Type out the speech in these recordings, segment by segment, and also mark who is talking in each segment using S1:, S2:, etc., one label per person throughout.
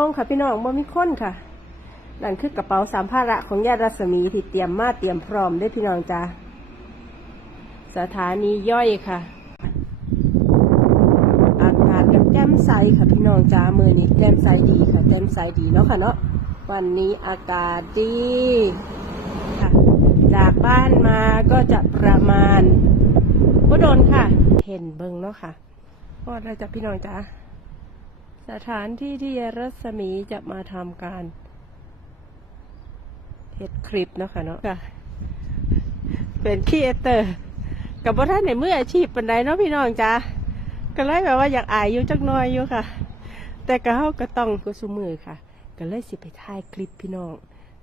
S1: องค่ะพี่น้องบ่มีคนค่ะ นั่นคือกระเป๋าสามภาระของญาติรัศมีที่เตรียมมาเตรียมพร้อมได้พี่น้องจ้าสถานีย่อยค่ะ อากาศแจ่มใสค่ะพี่น้องจ้ามือนี้แจ่มใสดีค่ะแจ่มใสดีเนาะค่ะเนาะวันนี้อากาศดีค่ะจากบ้านมาก็จะประมาณพุดนค่ะ เห็นเบิงเนาะค่ะพอดเลยจ้ะพี่น้องจ้าสถานที่ที่รัศมีจะมาทำการเฮ็ดคลิปเนาะค่ะเนาะเป็นคีเอเตอร์กับว่ท่านในมืออาชีพปันไดเนาะพี่น้องจ้าก็เลยแบบว่าอยากอายอยู่จักน้อยอยู่ค่ะ แต่ก็เ้าก็ต้องก็สูมือค่ะ ก็เลยสิไปถ่ายคลิปพี่น้อง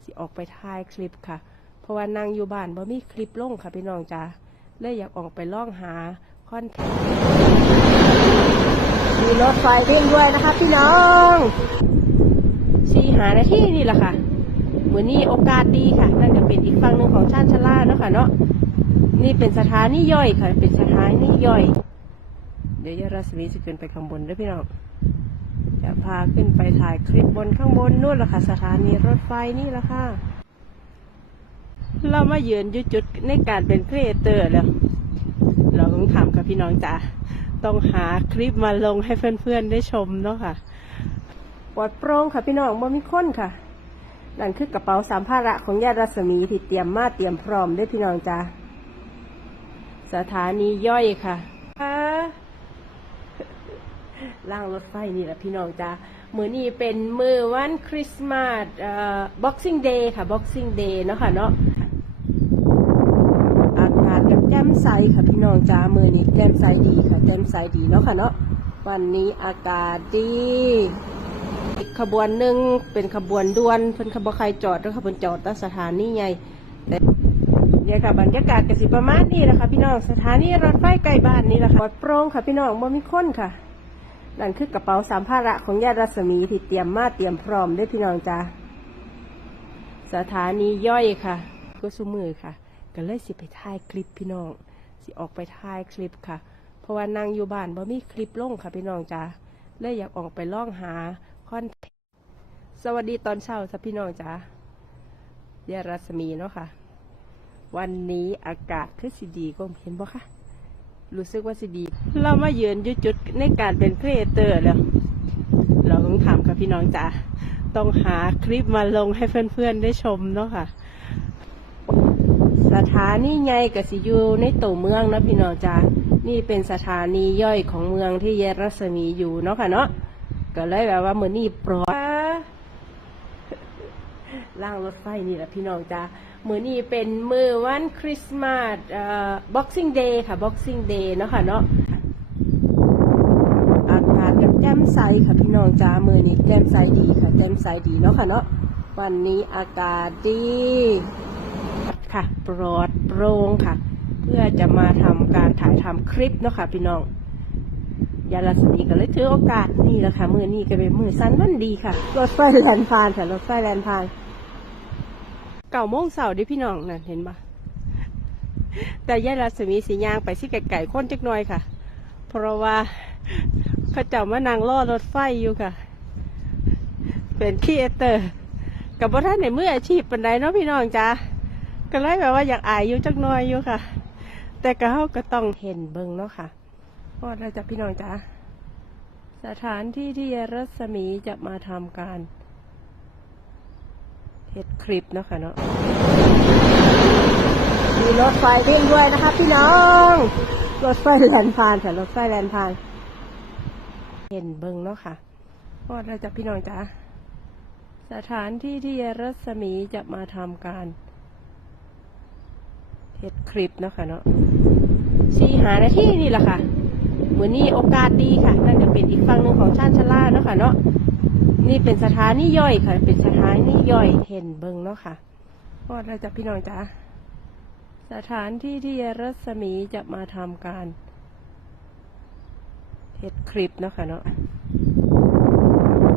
S1: สิออกไปถ่ายคลิปค่ะ เพราะว่านางอยู่บ้านบ่มีคลิปลงค่ะพี่น้องจ้าเลยอยากออกไปล่องหาคอนเทนต์มีรถไฟวิ่งด้วยนะคะ พี่น้องสีหานาที่นี่แหละค่ะ เหมือนนี่โอกาสดีค่ะนั่นจะเป็นอีกฝั่งหนึ่งของชาติชลาเนาะค่ะเนาะ นี่เป็นสถานีย่อยค่ะ เป็นสถานีย่อย เดี๋ยวยาราสวีจะขึ้นไปข้างบนด้วยพี่น้อง จะพาขึ้นไปถ่ายคลิปบนข้างบนนู่นแหละค่ะ สถานีรถไฟนี่แหละค่ะ เรามาเยือนยุจุดในการเป็นครเตอร์แล้ว เราต้องถามกับพี่น้องจ้าต้องหาคลิปมาลงให้เพื่อนๆได้ชมเนาะค่ะปลอดโปร่งค่ะพี่น้อง บ่มีคนค่ะ นั่นคือกระเป๋าสามภาระของญาติรัศมีที่เตรียมมาเตรียมพร้อมด้วยพี่น้องจ้าสถานีย่อยค่ะค่ะล่างรถไฟนี่แหละพี่น้องจ้ามือนี่เป็นมือวันคริสต์มาสเอ่อ Boxing Day ค่ะ Boxing Day เนาะค่ะเนาะใสค่ะพี่น้องจ้ามือนี้แจ่มใสดีค่ะแจ่มใสดีเนาะค่ะเนาะวันนี้อากาศดี ขบวนหนึ่งเป็นขบวนด่วนเพื่นขบวนใครจอดแล้วขบวนจอดตสถานีใหญ่เนี่ยค่ะบรรยากาศกสิประมาณนี้นะคะพี่น้องสถานีรถไฟใกล้บ้านนี่แหละค่ะปลอดโปร่งค่ะพี่น้องบ่มีคนค่ะนั่นคือกระเป๋าสามภาระของญาติรัศมีที่เตรียมมาเตรียมพร้อมด้วยพี่น้องจ้าสถานีย่อยค่ะก็สมือค่ะ ก็เลยสิไปถ่ายคลิปพี่น้องสิออกไปถ่ายคลิปค่ะ เพราะว่านางอยู่บ้านบ่มีคลิปลงค่ะพี่น้องจ้าเลยอยากออกไปล่องหาคอนเทนต์ สวัสดีตอนเช้าส้ะพี่น้องจ้าเยรัศมี เนาะค่ะ วันนี้อากาศคือสีดีก็เห็นบ่คะรู้สึกว่าสีดี เรามาเยือนยุจุดในการเป็นครีเอเตอร์ แล้ว เราต้องถามค่ะพี่น้องจ้าต้องหาคลิปมาลงให้เพื่อนๆได้ชมเนาะค่ะสถานีใหญ่กสิอยู่ในตัวเมืองนะพี่น้องจ้านี่เป็นสถานีย่อยของเมืองที่เยรัสมีอยู่เนาะค่ะเนาะ ก็เลยแบบว่าเหมือนนี่ปลอดล่างรถไฟนี่แหละพี่น้องจ้าเมือนี่เป็นมือวันคริสต์มาสเอ่อกซิ่งเดย์ค่ะบ็อกซิ่งเดย์เนาะค่ะเนาะ อากาศแจ่มใสค่ะพี่น้องจ้ามือนี่แจ่มใสดีค่ะแจ่มใสดีเนาะค่ะเนาะวันนี้อากาศดีค่ะปลอดโปร่งค่ะ เพื่อจะมาทำการถ่ายทำคลิปเนาะค่ะ พี่น้องยาลาสีก็เลยถือโอกาสนี่แหละค่ะ มือนี่ก็เป็นมือสั้นมันดีค่ะ รถไฟแลนพานค่ะรถไฟแลนพานเก่าโมงเสาร์ดิพี่น้องน่ะเห็นปะแต่ยาลาสมีสียางไปสิไก่ๆข้นจักหน่อยค่ะ เพราะว่าขเจ้ามานางล่อรถไฟอยู่ค่ะ เป็นทีเอเตอร์กับระท่านในมืออาชีพปันไดเนาะพี่น้องจ้าก็เลยแบบว่าอยากอายอยู่จักหน่อยอยู่ค่ะ แต่ก็เขาก็ต้องเห็นเบิงเนาะค่ะพอดแลจะพี่น้องจ้าสถานที่ที่รัศมีจะมาทำการเห็ดคลิปเนาะค่ะเนาะมีรถไฟวิ่งด้วยนะคะ พี่น้องรถไฟแลนพานค่ะรถไฟแลนพานเห็นเบิงเนาะค่ะพอดแลจะพี่น้องจ้าสถานที่ที่รัศมีจะมาทำการเฮ็ดคลิปเนาะค่ะเนาะสี่หานาทีนี่แหละค่ะ เหมือนนี่โอกาสดีค่ะ นั่นจะเป็นอีกฝั่งหนึ่งของชาติชลาเนาะค่ะเนาะ นี่เป็นสถานีย่อยค่ะ เป็นสถานีย่อยเห็นเบิงเนาะค่ะพอดเราจะพี่น้องจ้าสถานที่ที่รัศมีจะมาทำการเฮ็ดคลิปเนาะค่ะเนาะ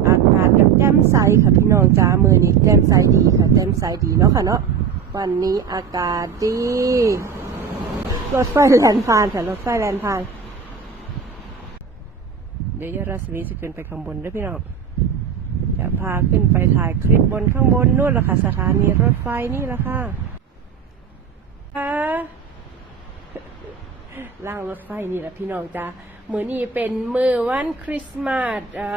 S1: อากาศแแจ่มใสค่ะพี่น้องจ้ามือนี้แจ่มใสดีค่ะ แจ่มใสดีเนาะค่ะเนาะวันนี้อากาศดี รถไฟแลนพานค่ะรถไฟแลนพานเดี๋ยวยราสมีจะขึ้นไปข้างบนด้วยพี่น้อง จะพาขึ้นไปถ่ายคลิปบนข้างบนนู่นละค่ะสถานีรถไฟนี่ละค่ะล่างรถไฟนี่แหละพี่น้องจ้าเมือนี้เป็นมือวันคริสต์มาสเอ่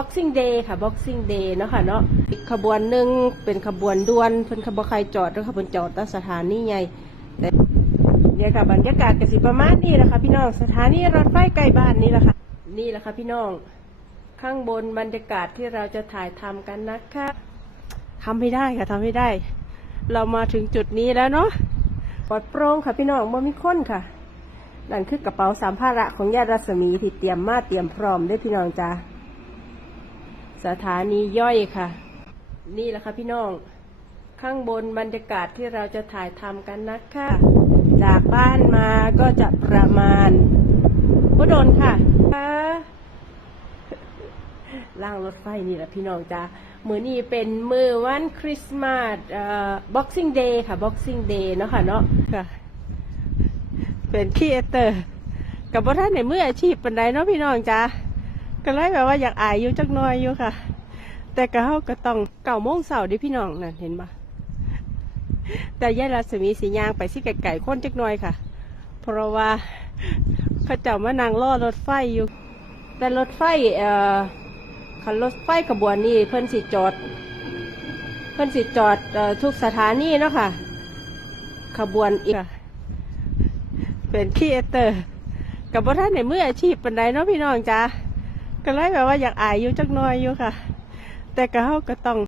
S1: อกซิ่งเดย์ค่ะบ็อกซิ่งเดย์เนาะค่ะเนาะขบวนหนึ่งเป็นขบวนด่วนเพิ่นขบวนใครจอดแล้วขบวนจอดตั้งสถานีใหญ่แต่เนี่ยค่ะบรรยากาศกสิประมาณนี้แหละค่ะพี่น้องสถานีรถไฟใกล้บ้านนี่แหละค่ะนี่แหละค่ะพี่น้องข้างบนบรรยากาศที่เราจะถ่ายทำกันนะคะทำไม่ได้ค่ะทำไม่ได้ เรามาถึงจุดนี้แล้วเนาะปลอดโปร่งค่ะพี่น้องบ่มีคนค่ะนั่นคือกระเป๋าสามภาระ ของญาติรัศมีที่เตรียมมาเตรียมพร้อมได้พี่น้องจ้าสถานีย่อยค่ะ นี่แหละค่ะพี่น้องข้างบนบรรยากาศที่เราจะถ่ายทำกันนะคะจากบ้านมาก็จะประมาณพุโดนค่ะ ล่างรถไฟนี่แหละพี่น้องจ้าเหมือนนี่เป็นมือวันคริสต์มาสเอ่อ boxing day ค่ะ boxing day เนาะค่ะเนาะค่ะเป็นคีเอเตอร์กับว่ท่านในมืออาชีพเป็นไดเนาะพี่น้องจ้าก็เลยแบบว่าอยากอายอยู่จักน้อยอยู่ค่ะ แต่ก็เขาก็ต้องเก่าโมงเสาร์ดิพี่น้อง นั่นเห็นปะแต่ยายรัศมีสียางไปสิไก่ไก่ข้นจักน้อยค่ะ เพราะว่าเขาเจ้ามานางล่อรถไฟอยู่แต่รถไฟเอ่อขันรถไฟขบวนนี้เพิ่นสิจอดเพิ่นสิจอดทุกสถานีเนาะค่ะ ขบวนอีกเป็นครีเอเตอร์กับบ่าท่านในมืออาชีพเป็นไรเนาะพี่น้องจ้าก็เลยแบบว่าอยากอายอยู่จักน้อยอยู่ค่ะ แต่ก็เขาก็ต้อง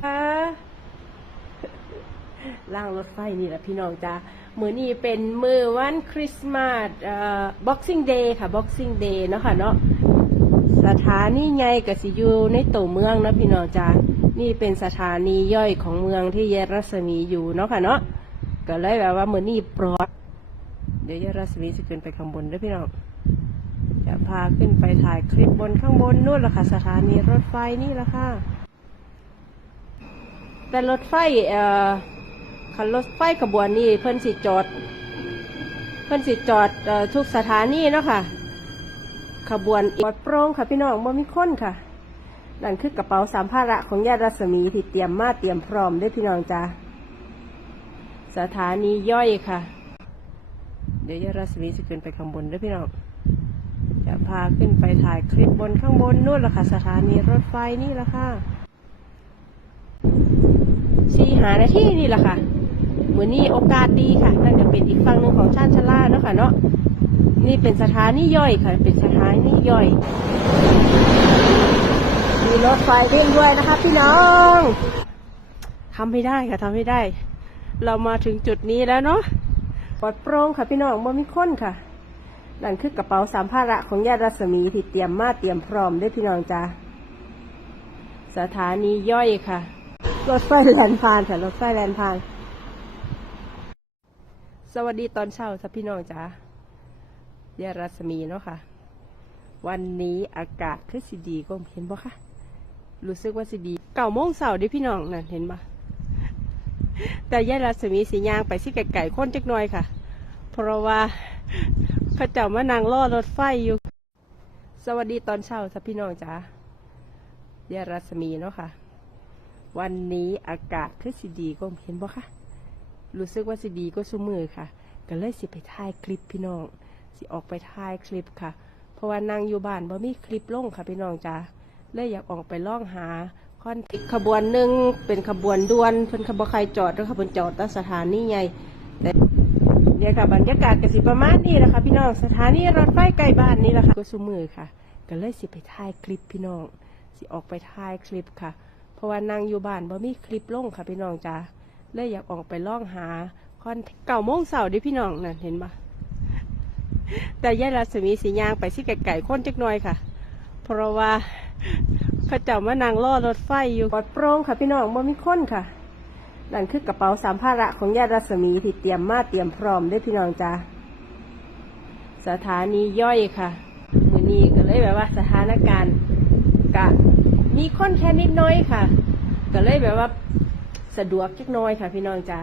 S1: ล่างรถไฟนี่แหละพี่น้องจ้ามือนนี่เป็นมือวันคริสต์มาสเอ่อกซิ่งเดย์ค่ะบ็อกซิ่งเดย์เนาะค่ะเนาะสถานีไงกับสิยูในตัวเมืองนะพี่น้องจ้านี่เป็นสถานีย่อยของเมืองที่เยรัสมีอยู่เนาะค่ะเนาะก็เลยแบบว่าเหมือนนี่ปลอดเดี๋ยวยาราศมีจะขึ้นไปข้างบนด้วยพี่น้องจะพาขึ้นไปถ่ายคลิปบนข้างบนนู่นละค่ะสถานีรถไฟนี่ละค่ะ แต่รถไฟเอ่อขันรถไฟขบวนนี้เพิ่นสิจอดเพิ่นสิจอดทุกสถานีเนาะค่ะขบวนออดโปร่งค่ะพี่น้องบ่มีคนค่ะนั่นคือกระเป๋าสามภาระของญาติรัศมีที่เตรียมมาเตรียมพร้อมได้พี่น้องจ้าสถานีย่อยค่ะเดี๋ยวยาราศมีจะขึ้นไปข้างบนด้วยพี่น้องจะพาขึ้นไปถ่ายคลิปบนข้างบนนู่นละค่ะ สถานีรถไฟนี่ละค่ะสี้หานาที่นี่ละค่ะเหมือนนี่โอกาสดีค่ะนั่นจะเป็นอีกฝั่งหนึ่งของชาติชลาเนาะค่ะเนาะนี่เป็นสถานีย่อยค่ะเป็นสถานีย่อย มีรถไฟวิ่งด้วยนะคะ พี่น้องทำให้ได้ค่ะทำให้ได้ เรามาถึงจุดนี้แล้วเนาะอดโปร่งค่ะพี่น้องบ่มีคนค่ะนั่นคือกระเป๋าสามภาระของญาติรัศมี ที่เตรียมมาเตรียมพร้อมได้พี่น้องจ้าสถานีย่อยค่ะรถไฟแลนพานค่ะรถไฟแลนพาน สวัสดีตอนเช้าค่ะพี่น้องจ้าญาติรัศมีเนาะค่ะ วันนี้อากาศคือสีดีก็เห็นบ่ค่ะรู้สึกว่าสีดีเก่าโมงเสาร์ดิพี่น้องนั่นเห็นบ่แต่ญาติรัศมีสียางไปสิไกลๆคนจักหน่อยค่ะเพราะว่าข้าเจ้ามานางล่อรถไฟอยู่ สวัสดีตอนเช้าค่ะพี่น้องจ้ายารัศมีเนาะค่ะ วันนี้อากาศคือสิดีก็เห็นบ่ค่ะรู้สึกว่าสิดีก็สุมือค่ะ ก็เลยสิไปถ่ายคลิปพี่น้องสิออกไปถ่ายคลิปค่ะ เพราะว่านางอยู่บ้านบ่มีคลิปลงค่ะพี่น้องจ้าเลยอยากออกไปล่องหาคอนขบวนหนึ่งเป็นขบวนด่วนเพิ่นขบวนใครจอดแล้วขบวนจอดตั้งสถานีใหญ่แต่เดี๋ยค่ะบรรยากาศกสิประมาณนี้แหละค่ะพี่น้องสถานีรถไฟใกล้บ้านนี่แหละค่ะก็สุมือค่ะ ก็เลยสิไปถ่ายคลิปพี่น้องสิออกไปถ่ายคลิปค่ะ เพราะว่านางอยู่บ้านบ่มีคลิปลงค่ะ พี่น้องจ้าเลยอยากออกไปล่องหาคอนเก่าโมงเสาร์ดิพี่น้องนั่นเห็นปะแต่ยายรัศมีสียางไปสิไก่ไก่ข้นจักน้อยค่ะ เพราะว่าเขาเจ้ามานางล่อรถไฟอยู่ปลอดโปร่งค่ะ พี่น้องบ่มีคนค่ะนั่นคือกระเป๋าสามภาระของญาติรัศมีที่เตรียมมาเตรียมพร้อมได้พี่น้องจ้าสถานีย่อยค่ะ มือนีก็เลยแบบว่าสถานการณ์กะมีคนแค่นิดน้อยค่ะ ก็เลยแบบว่าสะดวกเล็กน้อยค่ะ พี่น้องจ้า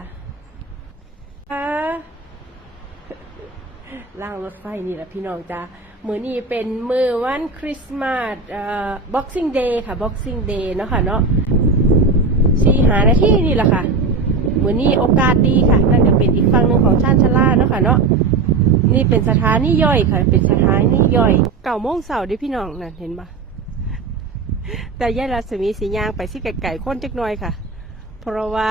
S1: ล่างรถไฟนี่แหละพี่น้องจ้ามือนี่เป็นมือวันคริสต์มาสเอ่อ boxing day ค่ะ boxing day เนาะค่ะเนาะสี่หานาทีนี่แหละค่ะ เหมือนนี่โอกาสดีค่ะ นั่นจะเป็นอีกฝั่งหนึ่งของชาติชลาเนาะค่ะเนาะ นี่เป็นสถานีย่อยค่ะ เป็นสถานีย่อยเก่าโมงเสาร์ดิพี่น้องนั่นเห็นปะแต่ย่ารัศมีสียาง ไปสิไกลไก่ข้นจ็กน้อยค่ะ เพราะว่า